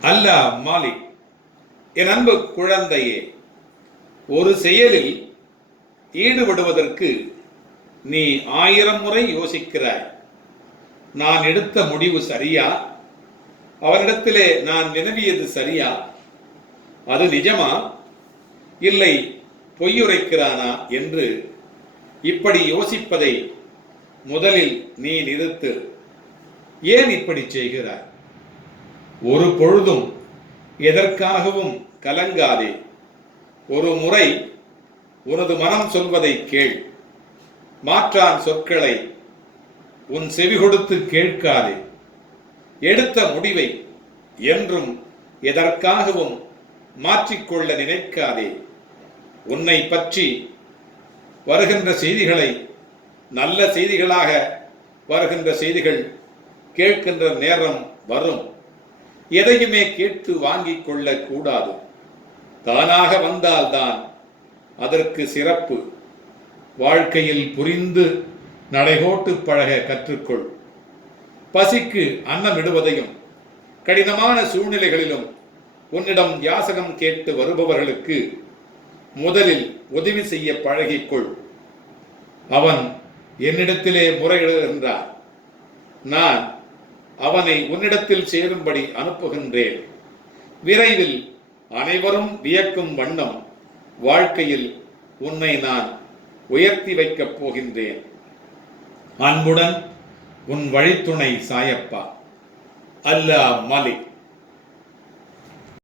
அல்ல மாலிக் என் அன்பு குழந்தையே ஒரு செயலில் ஈடுபடுவதற்கு நீ ஆயிரம் முறை யோசிக்கிறாய். நான் எடுத்த முடிவு சரியா? அவரிடத்திலே நான் வினவியது சரியா? அது நிஜமா? இல்லை பொய்யுரைக்கிறானா என்று இப்படி யோசிப்பதை முதலில் நீ நிறுத்து. ஏன் இப்படி செய்கிறாய்? ஒரு பொழுதும் எதற்காகவும் கலங்காதே. ஒரு முறை உனது மனம் சொல்வதை கேள். மாற்றான் சொற்களை உன் செவி கொடுத்து கேட்காதே. எடுத்த முடிவை என்றும் எதற்காகவும் மாற்றிக்கொள்ள நினைக்காதே. உன்னை பற்றி வருகின்ற செய்திகளை நல்ல செய்திகளாக வருகின்ற செய்திகள் கேட்கின்ற நேரம் வரும். எதையுமே கேட்டு வாங்கிக் கொள்ளக் கூடாது. தானாக வந்தால்தான் அதற்கு சிறப்பு. வாழ்க்கையில் புரிந்து நடைகோட்டு பழக கற்றுக்கொள். பசிக்கு அன்னமிடுவதையும் கடினமான சூழ்நிலைகளிலும் உன்னிடம் யாசகம் கேட்டு வருபவர்களுக்கு முதலில் உதவி செய்ய பழகிக்கொள். அவன் என்னிடத்திலே முறையிடுகின்றான். நான் அவனை உன்னிடத்தில் சேரும்படி அனுப்புகின்றேன். விரைவில் அனைவரும் வியக்கும் வண்ணம் வாழ்க்கையில் உன்னை நான் உயர்த்தி வைக்கப் போகின்றேன். அன்புடன் உன் வழித்துணை சாயப்பா. அல்லா மலிக்.